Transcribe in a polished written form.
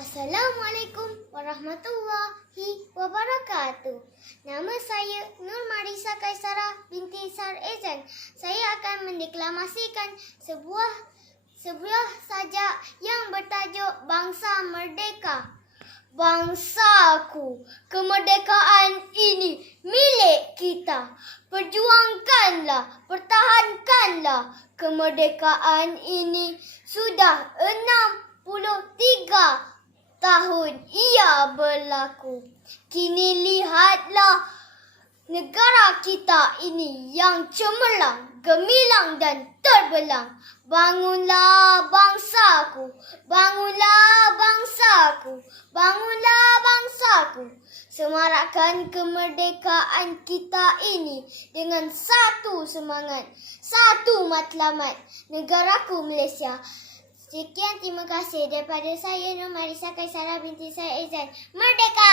Assalamualaikum warahmatullahi wabarakatuh. Nama saya Nur Marisa Kaisara binti Sar Ezan. Saya akan mendeklamasikan sebuah sajak yang bertajuk Bangsa Merdeka. Bangsaku, kemerdekaan ini milik kita. Perjuangkanlah, pertahankanlah kemerdekaan ini. Sudah 63 tahun ia berlaku. Kini lihatlah negara kita ini yang cemerlang, gemilang dan terbelang. Bangunlah bangsaku, bangunlah bangsaku, bangunlah bangsaku. Semarakkan kemerdekaan kita ini dengan satu semangat, satu matlamat, negaraku Malaysia. Sekian, terima kasih daripada saya Nur Marisa Kaisara binti Sar Ezan. Merdeka!